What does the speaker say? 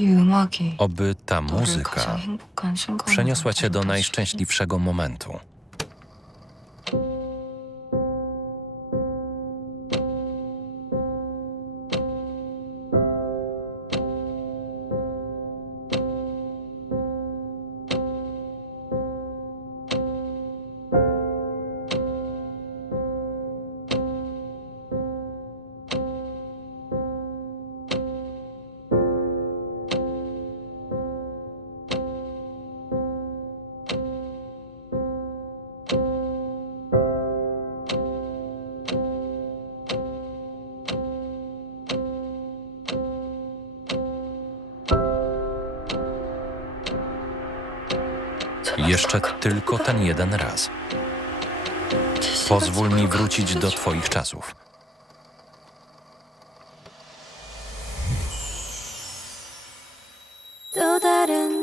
이 음악이 Oby ta 너를 muzyka 가장 행복한 순간 przeniosła cię do najszczęśliwszego momentu. Jeszcze tylko ten jeden raz. Pozwól mi wrócić do Twoich czasów. That